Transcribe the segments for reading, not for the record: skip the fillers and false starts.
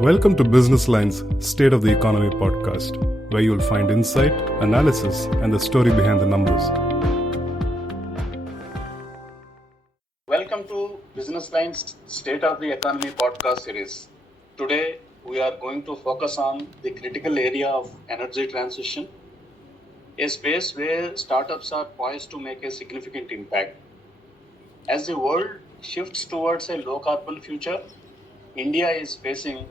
Welcome to Business Line's State of the Economy podcast, where you'll find insight, analysis, and the story behind the numbers. Welcome to Business Line's State of the Economy podcast series. Today, we are going to focus on the critical area of energy transition, a space where startups are poised to make a significant impact. As the world shifts towards a low-carbon future, India is facing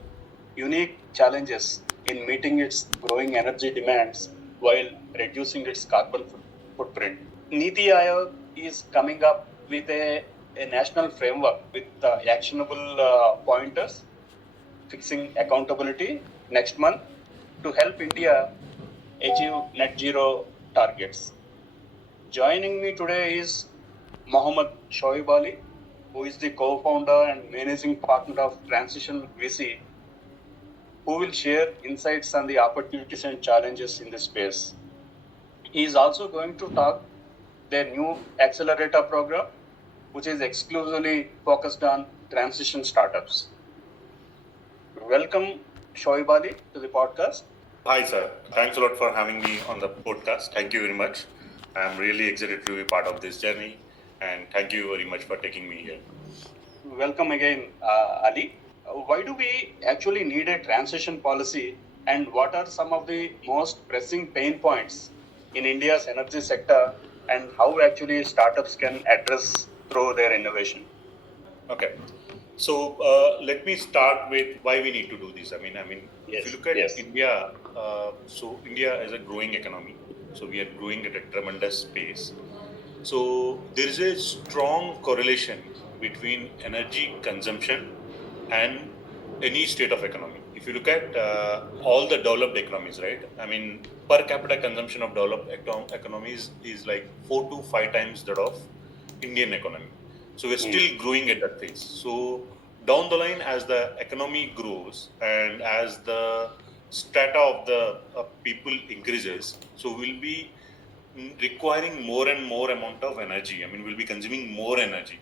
unique challenges in meeting its growing energy demands while reducing its carbon footprint. Niti Aayog is coming up with a national framework with actionable pointers, fixing accountability next month to help India achieve net zero targets. Joining me today is Mohammed Shoeb Ali, who is the co-founder and managing partner of Transition VC, who will share insights on the opportunities and challenges in this space. He is also going to talk their new accelerator program, which is exclusively focused on transition startups. Welcome, Shoeb Ali, to the podcast. Hi, sir. Thanks a lot for having me on the podcast. Thank you very much. I'm really excited to be part of this journey, and thank you very much for taking me here. Welcome again, Ali. Why do we actually need a transition policy, and what are some of the most pressing pain points in India's energy sector, and how actually startups can address through their innovation? Okay. So let me start with why we need to do this. If you look at India, so India is a growing economy. So we are growing at a tremendous pace. So there is a strong correlation between energy consumption and any state of economy. If you look at all the developed economies, right? Per capita consumption of developed economies is like 4 to 5 times that of Indian economy. So we're still growing at that pace. So down the line, as the economy grows and as the strata of the people increases, so we'll be requiring more and more amount of energy. We'll be consuming more energy.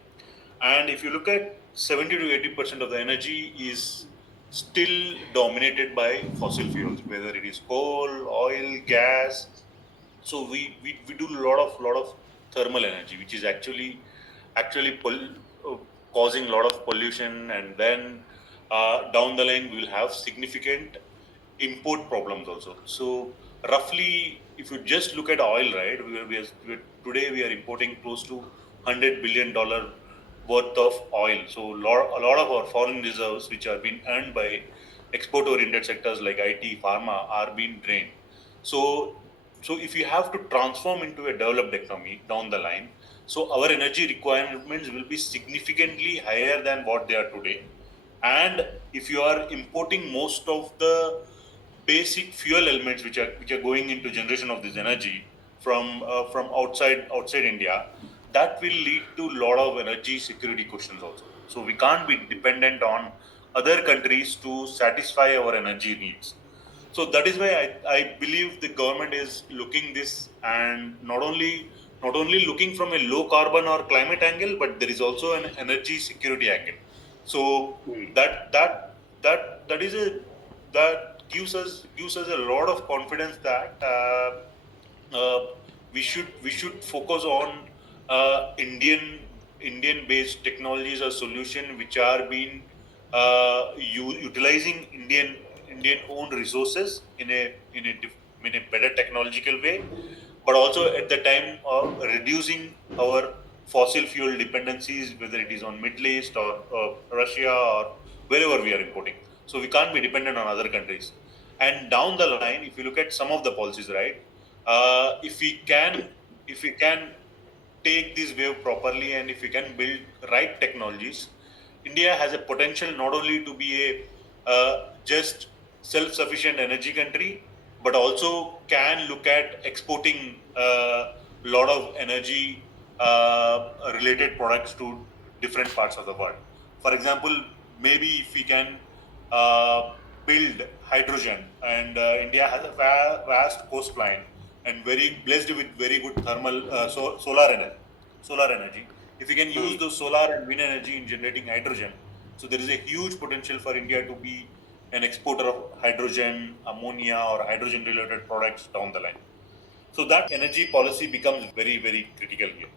And if you look at 70 to 80% of the energy is still dominated by fossil fuels, whether it is coal, oil, gas. So we do a lot of thermal energy, which is actually causing a lot of pollution, and then down the line we will have significant import problems also. So roughly, if you just look at oil, right, today we are importing close to $100 billion worth of oil. So a lot of our foreign reserves, which are being earned by export-oriented sectors like IT, pharma, are being drained. So if you have to transform into a developed economy down the line, so our energy requirements will be significantly higher than what they are today. And if you are importing most of the basic fuel elements which are going into generation of this energy from outside India, that will lead to a lot of energy security questions also. So we can't be dependent on other countries to satisfy our energy needs. So that is why I believe the government is looking this, and not only looking from a low carbon or climate angle, but there is also an energy security angle. So that gives us a lot of confidence that we should focus on Indian based technologies or solution which are being utilizing Indian owned resources in a better technological way, but also at the time of reducing our fossil fuel dependencies, whether it is on Middle East or Russia or wherever we are importing. So we can't be dependent on other countries. And down the line, if you look at some of the policies, right, if we can take this wave properly, and if we can build right technologies, India has a potential not only to be a just self-sufficient energy country, but also can look at exporting a lot of energy related products to different parts of the world. For example, maybe if we can build hydrogen, and India has a vast coastline and very blessed with very good thermal solar energy. If we can use those solar and wind energy in generating hydrogen, so there is a huge potential for India to be an exporter of hydrogen, ammonia, or hydrogen related products down the line. So that energy policy becomes very, very critical here.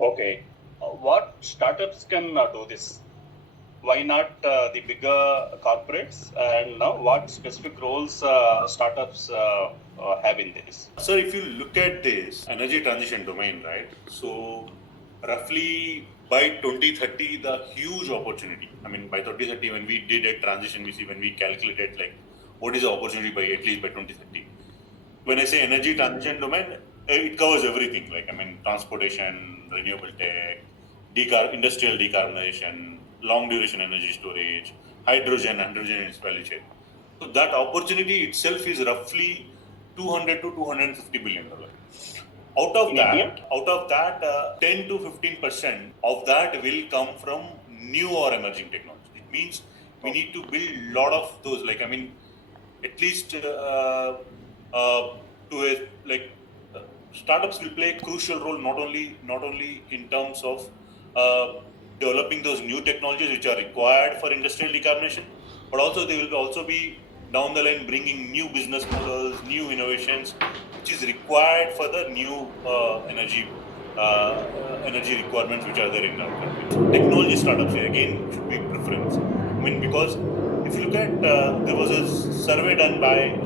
Okay. What startups can do this? Why not the bigger corporates? And what specific roles startups have in this? So if you look at this energy transition domain, right? So roughly by 2030, the huge opportunity. I mean, by 2030, when we did a transition, when we calculated like what is the opportunity by at least by 2030. When I say energy transition domain, it covers everything. Like I mean, transportation, renewable tech, industrial decarbonization, long duration energy storage, hydrogen in its value chain. So that opportunity itself is roughly 200 to 250 billion dollars. In India? Out of that, 10 to 15% of that will come from new or emerging technology. It means we need to build a lot of those. Like I mean, at least to a like startups will play a crucial role not only in terms of developing those new technologies which are required for industrial decarbonization, but also they will also be down the line bringing new business models, new innovations, which is required for the new energy requirements which are there in our country. Technology startups again should be preference. I mean, because if you look at there was a survey done by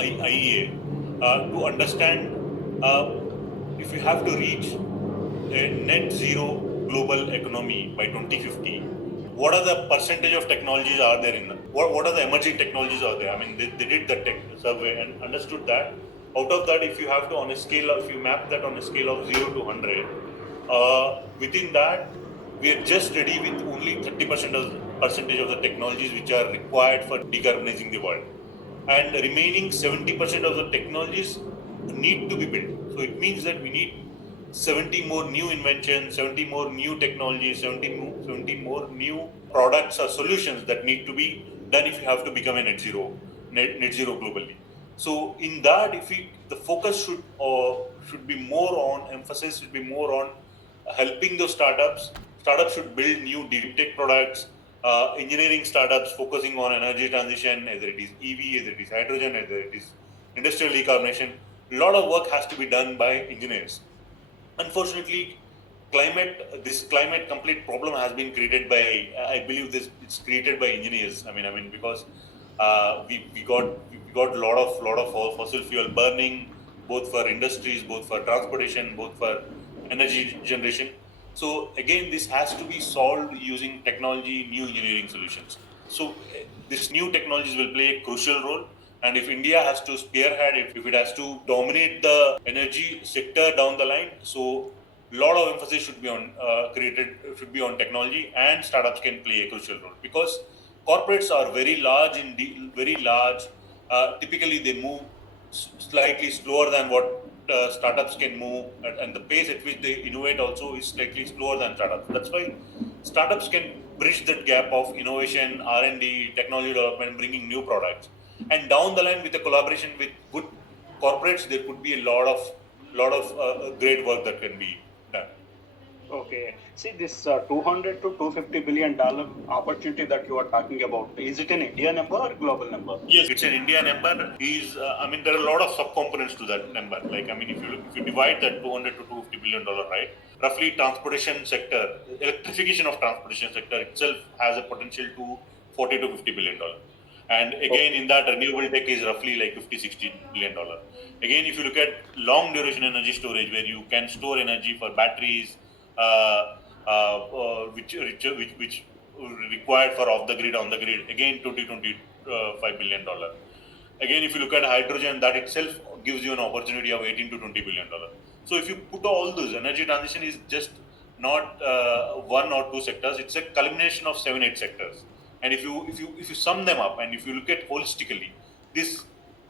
IEA to understand if you have to reach a net zero global economy by 2050, what are the percentage of technologies are there in what are the emerging technologies are there? I mean, they did the tech survey and understood that out of that, if you have to if you map that on a scale of 0 to 100, within that, we are just ready with only 30% of percentage of the technologies which are required for decarbonizing the world, and the remaining 70% of the technologies need to be built. So it means that we need 70 more new inventions, 70 more new technologies, 70 more new products or solutions that need to be done if you have to become a net zero globally. So in that, the focus should be more on, emphasis should be more on helping those startups. Startups should build new deep tech products, engineering startups focusing on energy transition, either it is EV, either it is hydrogen, either it is industrial decarbonization. A lot of work has to be done by engineers. Unfortunately, this climate complete problem has been created by, I believe it's created by engineers. I mean because we got a lot of fossil fuel burning, both for industries, both for transportation, both for energy generation. So again, this has to be solved using technology, new engineering solutions. So this new technologies will play a crucial role. And if India has to spearhead, if it has to dominate the energy sector down the line, so a lot of emphasis should be on technology, and startups can play a crucial role because corporates are very large very large. Typically, they move slightly slower than what startups can move, and the pace at which they innovate also is slightly slower than startups. That's why startups can bridge that gap of innovation, R&D, technology development, bringing new products. And down the line, with a collaboration with good corporates, there could be a lot of great work that can be done. Okay. See, this 200 to 250 billion dollar opportunity that you are talking about, is it an India number or global number? Yes, it's an India number. I mean, there are a lot of subcomponents to that number. Like, I mean, if you divide that 200 to 250 billion dollar, right? Roughly, transportation sector, electrification of transportation sector itself has a potential to 40 to 50 billion dollar. And again, in that, renewable tech is roughly like 50, 60 billion dollar. Again, if you look at long duration energy storage, where you can store energy for batteries, which required for off the grid, on the grid, again 25 billion dollar. Again, if you look at hydrogen, that itself gives you an opportunity of 18 to 20 billion dollar. So if you put all those, energy transition is just not one or two sectors; it's a culmination of 7, 8 sectors. And if you sum them up, and if you look at holistically, this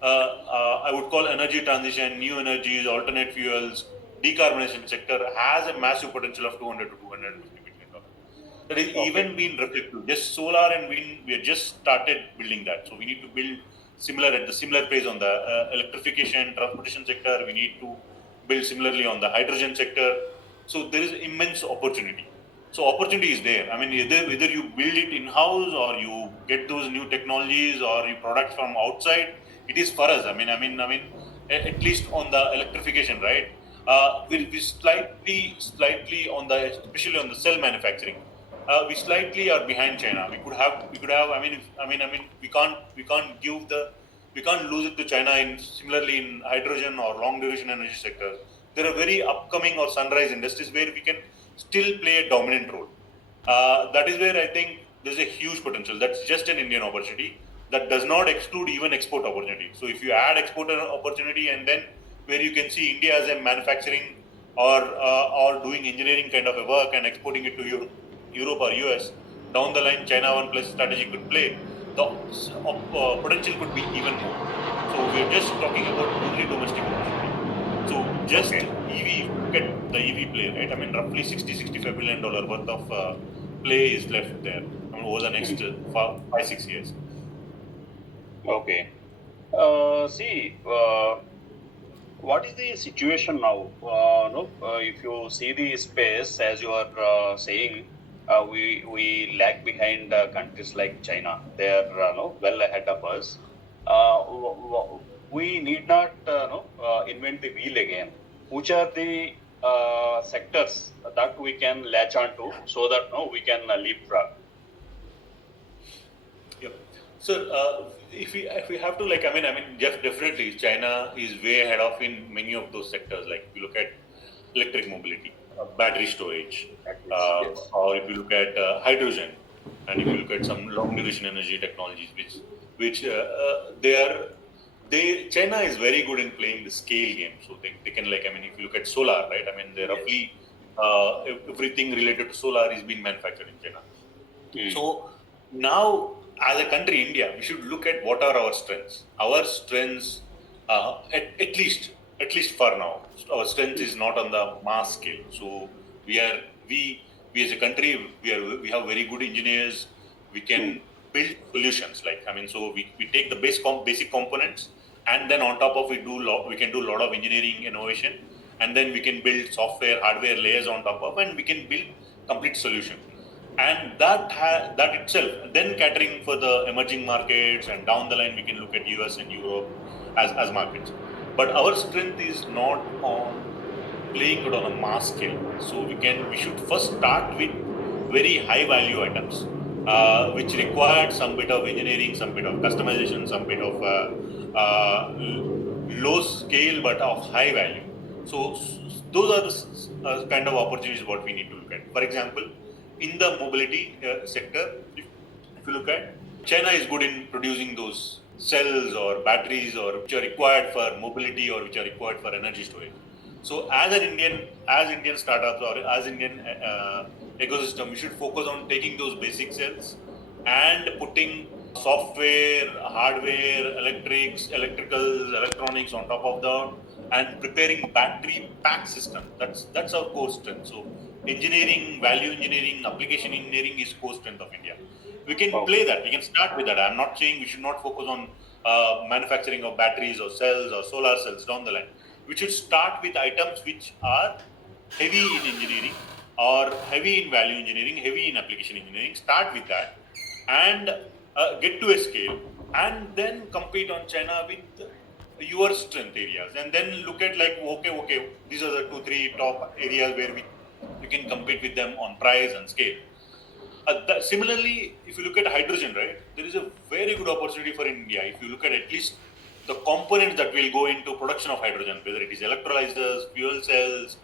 I would call energy transition, new energies, alternate fuels, decarbonization sector has a massive potential of 200 to 250 billion dollars. That is even been reflected. Just solar and wind, we have just started building that. So we need to build at the similar pace on the electrification, transportation sector. We need to build similarly on the hydrogen sector. So there is immense opportunity. So opportunity is there. I mean, either you build it in-house or you get those new technologies or you product from outside. It is for us. At least on the electrification, right? We slightly on the, especially on the cell manufacturing. We slightly are behind China. We could have. We can't lose it to China in similarly in hydrogen or long duration energy sectors. There are very upcoming or sunrise industries where we can still play a dominant role. That is where I think there's a huge potential. That's just an Indian opportunity. That does not exclude even export opportunity. So if you add export opportunity and then where you can see India as a manufacturing or doing engineering kind of a work and exporting it to Europe or US, down the line China One Plus strategy could play. The potential could be even more. So we're just talking about only domestic opportunity. So just EV, look at the EV play, right? I mean, roughly $60-65 billion worth of play is left there over the next 5-6 years. Okay. What is the situation now? If you see the space, as you are saying, we lag behind countries like China. They are well ahead of us. We need not invent the wheel again. Which are the sectors that we can latch on to so that we can leapfrog? Yep. So if we have to definitely China is way ahead of in many of those sectors. Like if you look at electric mobility, battery storage, Yes. or if you look at hydrogen, and if you look at some long duration energy technologies, which China is very good in playing the scale game. So they can if you look at solar, right? I mean, they roughly everything related to solar is being manufactured in China. So now, as a country, India, we should look at what are our strengths. Our strengths, at least for now, our strength is not on the mass scale. So we as a country, we have very good engineers. We can build solutions. So we take the basic components, and then on top of it, we can do a lot of engineering innovation, and then we can build software, hardware layers on top of, and we can build complete solution. And that itself, then catering for the emerging markets, and down the line we can look at US and Europe as markets. But our strength is not on playing it on a mass scale. So we should first start with very high value items, which required some bit of engineering, some bit of customization, some bit of low scale but of high value. So those are the kind of opportunities what we need to look at. For example, in the mobility sector, if you look at, China is good in producing those cells or batteries or which are required for mobility or which are required for energy storage. So as Indian startups or as Indian ecosystem, we should focus on taking those basic cells and putting software, hardware, electricals, electronics on top of that, and preparing battery pack system. That's our core strength. So engineering, value engineering, application engineering is core strength of India. We can play that. We can start with that. I'm not saying we should not focus on manufacturing of batteries or cells or solar cells down the line. We should start with items which are heavy in engineering or heavy in value engineering, heavy in application engineering. Start with that and get to a scale, and then compete on China with your strength areas, and then look at okay, these are the 2-3 top areas where we can compete with them on price and scale. Similarly, if you look at hydrogen, right, there is a very good opportunity for India. If you look at least the components that will go into production of hydrogen, whether it is electrolyzers, fuel cells,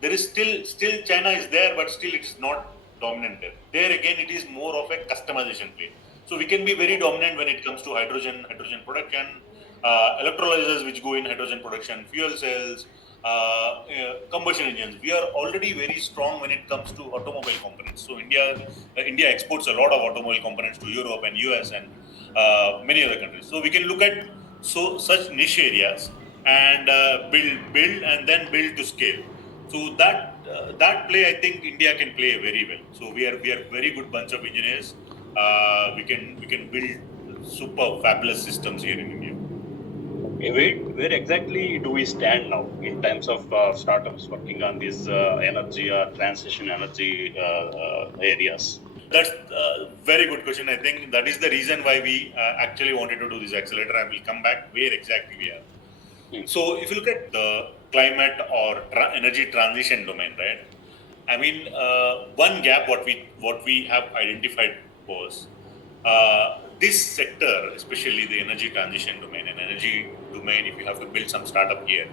there is still China is there, but still it's not dominant there. There again, it is more of a customization play. So we can be very dominant when it comes to hydrogen production, electrolyzers which go in hydrogen production, fuel cells, combustion engines. We are already very strong when it comes to automobile components. So India exports a lot of automobile components to Europe and US and many other countries. So we can look at such niche areas and build and then build to scale. So that play, I think India can play very well. So we are very good bunch of engineers. We can build super fabulous systems here in India. Where exactly do we stand now in terms of startups working on these energy transition energy areas? That's a very good question. I think that is the reason why we actually wanted to do this accelerator, and we'll come back where exactly we are. So, if you look at the climate or energy transition domain, right? I mean, one gap what we have identified was this sector, especially the energy transition domain and energy domain. If you have to build some startup here,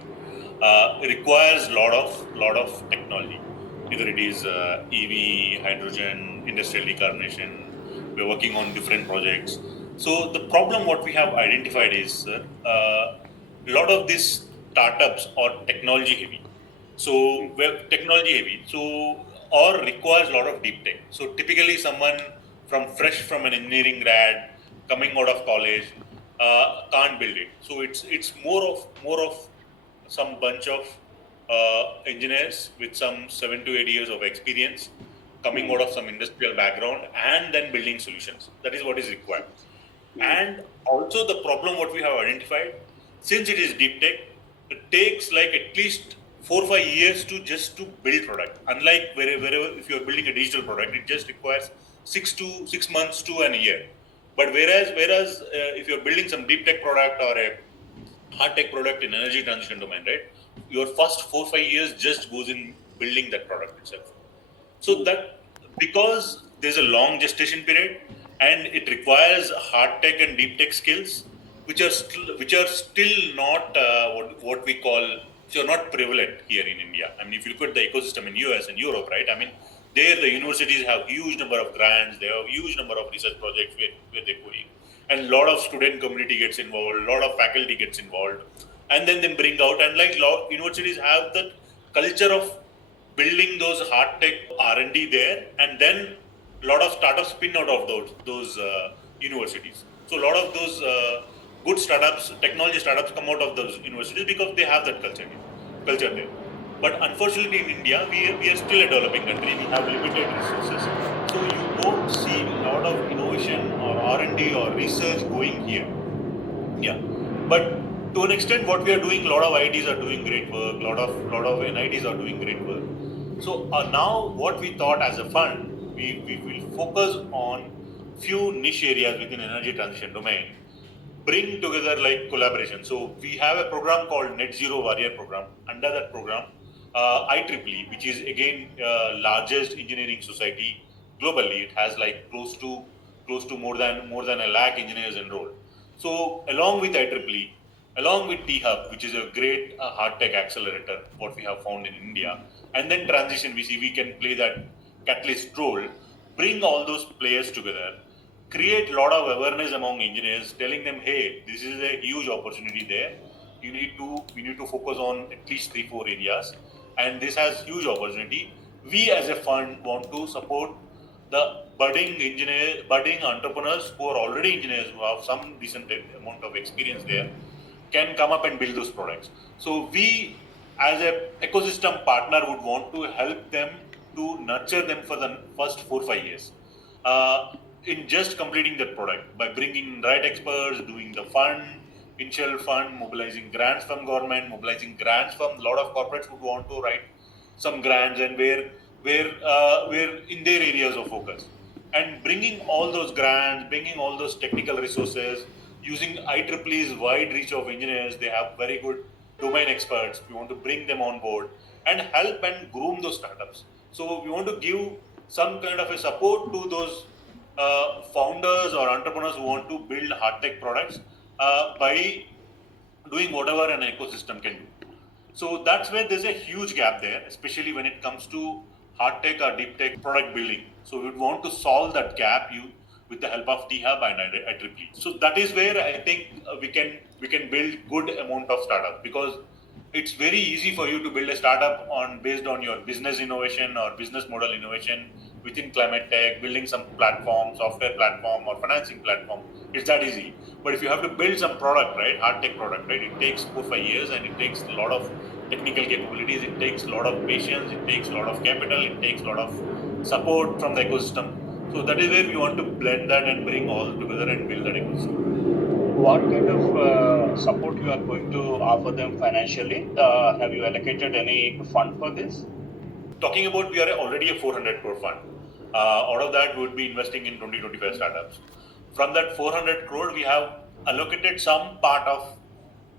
requires lot of technology. Either it is EV, hydrogen, industrial decarbonization. We're working on different projects. So the problem what we have identified is a lot of these startups are technology heavy. So we're technology heavy. So or requires a lot of deep tech. So typically someone from an engineering grad coming out of college can't build it. So it's more of some bunch of engineers with some 7 to 8 years of experience coming out of some industrial background and then building solutions. That is what is required. And also the problem what we have identified, since it is deep tech, it takes like at least 4 or 5 years to build product. Unlike wherever if you are building a digital product, it just requires 6 months to an year. But whereas if you are building some deep tech product or a hard tech product in energy transition domain, right? Your first 4 or 5 years just goes in building that product itself. So that because there's a long gestation period and it requires hard tech and deep tech skills, which are still not what we call, which are not prevalent here in India. I mean, if you look at the ecosystem in US and Europe, right? I mean, there the universities have huge number of grants, they have huge number of research projects where they're going, and a lot of student community gets involved, a lot of faculty gets involved, and then they bring out, and like universities have the culture of building those hard tech R&D there, and then a lot of startups spin out of those universities. So a lot of those good startups, technology startups, come out of those universities because they have that culture there. But unfortunately, in India, we are still a developing country. We have limited resources, so you don't see a lot of innovation or R&D or research going here. Yeah, but to an extent, what we are doing, a lot of ITs are doing great work, lot of NITs are doing great work. So now, what we thought as a fund, we will focus on few niche areas within energy transition domain, bring together like collaboration. So we have a program called Net Zero Warrior Program. Under that program, IEEE, which is again largest engineering society globally, it has like close to more than a lakh engineers enrolled. So along with IEEE, along with T-Hub, which is a great hard tech accelerator, what we have found in India, and then transition, we see we can play that catalyst role, bring all those players together, create a lot of awareness among engineers, telling them, hey, this is a huge opportunity there. We need to focus on at least 3-4 areas, and this has huge opportunity. We as a fund want to support the budding entrepreneurs who are already engineers, who have some decent amount of experience there, can come up and build those products. So we, as a ecosystem partner, would want to help them to nurture them for the first 4-5 years. In just completing that product by bringing right experts, doing the initial fund, mobilizing grants from government, mobilizing grants from a lot of corporates who want to write some grants, and where in their areas of focus, and bringing all those grants, bringing all those technical resources, using IEEE's wide reach of engineers. They have very good domain experts. We want to bring them on board and help and groom those startups. So we want to give some kind of a support to those founders or entrepreneurs who want to build hard tech products by doing whatever an ecosystem can do. So that's where there's a huge gap there, especially when it comes to hard tech or deep tech product building. So we would want to solve that gap with the help of T-Hub and IEEE. So that is where I think we can build good amount of startup, because it's very easy for you to build a startup based on your business innovation or business model innovation within climate tech, building some platform, software platform or financing platform. It's that easy. But if you have to build some product, right, hard tech product, right, it takes 4-5 years, and it takes a lot of technical capabilities, it takes a lot of patience, it takes a lot of capital, it takes a lot of support from the ecosystem. So that is where we want to blend that and bring all together and build that ecosystem. what kind of support you are going to offer them financially? Have you allocated any fund for this? Talking about, we are already a 400 crore fund. Out of that, we would be investing in 20-25 startups. From that 400 crore, we have allocated some part of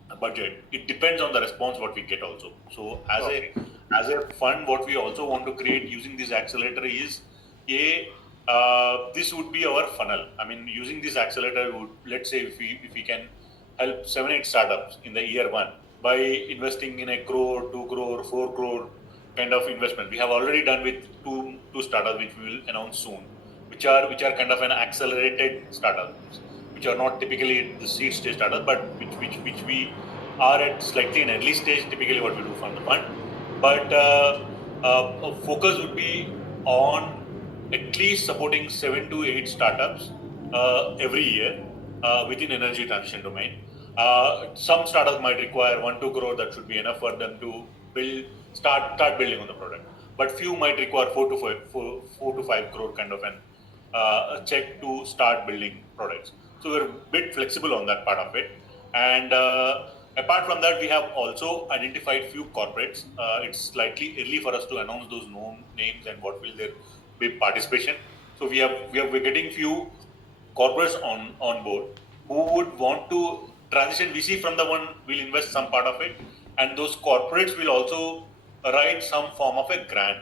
a budget. It depends on the response what we get also. So as a fund, what we also want to create using this accelerator is this would be our funnel. I mean, using this accelerator would, let's say if we can help 7-8 startups in the year one by investing in 1 crore, 2 crore, 4 crore kind of investment. We have already done with two startups which we will announce soon, which are kind of an accelerated startups, which are not typically the seed stage startup, but which we are at slightly an early stage, typically what we do from the fund. But focus would be on at least supporting 7 to 8 startups every year within energy transition domain. Some startups might require 1-2 crore. That should be enough for them to start building on the product. But few might require 4 to 5 crore kind of an check to start building products. So we're a bit flexible on that part of it. And apart from that, we have also identified few corporates. It's slightly early for us to announce those names and what will their be participation. So we're getting few corporates on board who would want to transition. VC from the one will invest some part of it, and those corporates will also write some form of a grant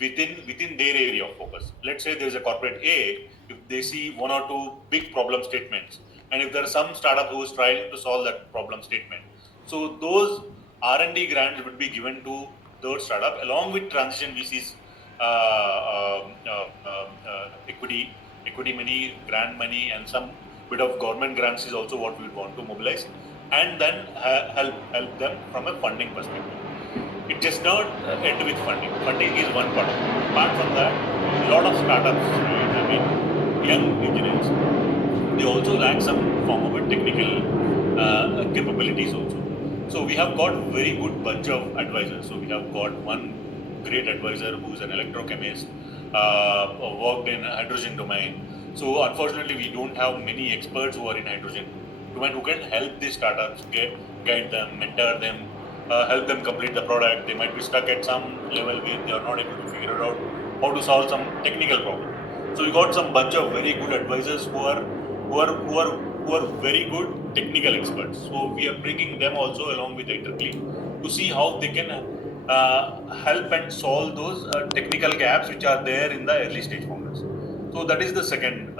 within their area of focus. Let's say there's a corporate A, if they see 1 or 2 big problem statements, and if there are some startup who is trying to solve that problem statement, so those R&D grants would be given to those startup along with transition VCs equity money, grant money, and some bit of government grants is also what we would want to mobilize, and then help them from a funding perspective. It just not end with funding. Funding is one part. Apart from that, a lot of startups, right? I mean, young engineers, they also lack some form of a technical capabilities also. So we have got very good bunch of advisors. So we have got one great advisor who's an electrochemist, worked in hydrogen domain. So unfortunately, we don't have many experts who are in hydrogen domain who can help these startups, guide them, mentor them, help them complete the product. They might be stuck at some level where they are not able to figure out how to solve some technical problem. So we got some bunch of very good advisors who are very good technical experts. So we are bringing them also along with IEEE to see how they can help and solve those technical gaps which are there in the early stage founders. So that is the second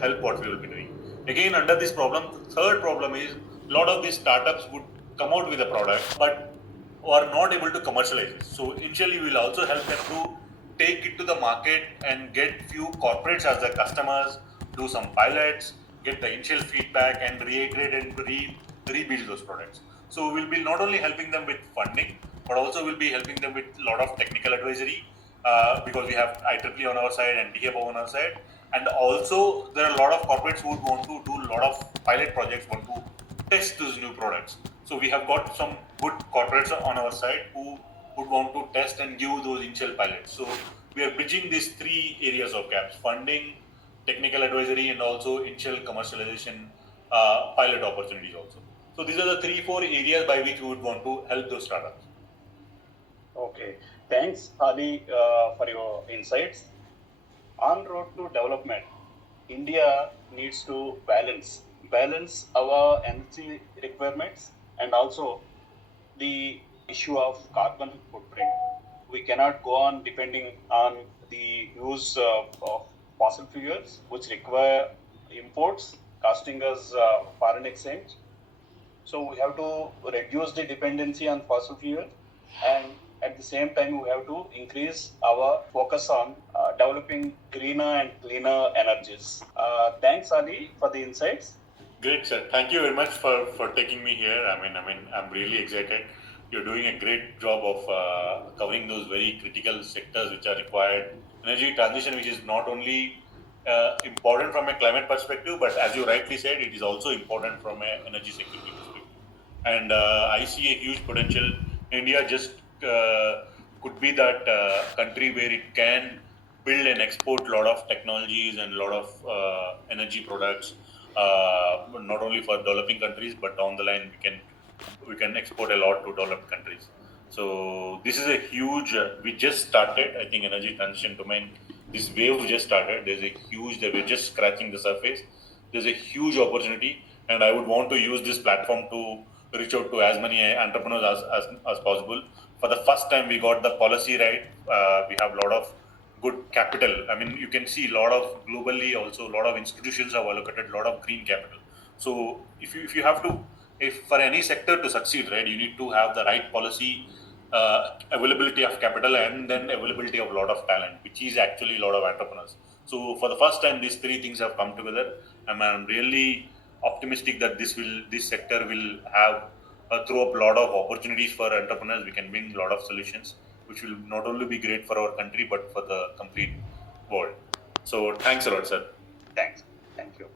help what we will be doing. Again, under this problem, the third problem is a lot of these startups would come out with a product but are not able to commercialize it. So initially we will also help them to take it to the market and get few corporates as their customers, do some pilots, get the initial feedback and reiterate and rebuild those products. So we'll be not only helping them with funding, but also we'll be helping them with a lot of technical advisory because we have IEEE on our side and DHEPO on our side. And also there are a lot of corporates who would want to do a lot of pilot projects, want to test those new products. So we have got some good corporates on our side who would want to test and give those initial pilots. So we are bridging these 3 areas of gaps: funding, technical advisory, and also initial commercialization pilot opportunities also. So these are the 3-4 areas by which we would want to help those startups. Okay, thanks Ali for your insights. On road to development, India needs to balance our energy requirements and also the issue of carbon footprint. We cannot go on depending on the use of fossil fuels, which require imports, costing us foreign exchange. So we have to reduce the dependency on fossil fuel, and at the same time we have to increase our focus on developing greener and cleaner energies. Thanks Ali for the insights. Great, sir. Thank you very much for taking me here. I mean, I'm really excited. You're doing a great job of covering those very critical sectors which are required. Energy transition, which is not only important from a climate perspective, but as you rightly said, it is also important from an energy security perspective. And I see a huge potential. India just could be that country where it can build and export a lot of technologies and a lot of energy products not only for developing countries, but down the line we can export a lot to developed countries. So this is a huge. We just started. I think energy transition domain. This wave just started. There's a huge. We're just scratching the surface. There's a huge opportunity, and I would want to use this platform to reach out to as many entrepreneurs as possible. For the first time, we got the policy right. We have a lot of good capital. I mean, you can see a lot of globally also a lot of institutions have allocated a lot of green capital. So if you have to, if for any sector to succeed, right, you need to have the right policy, availability of capital, and then availability of a lot of talent, which is actually a lot of entrepreneurs. So for the first time, these three things have come together, and I'm really optimistic that this sector will have throw up a lot of opportunities for entrepreneurs. We can bring a lot of solutions, which will not only be great for our country but for the complete world. So thanks a lot, sir. Thanks. Thank you.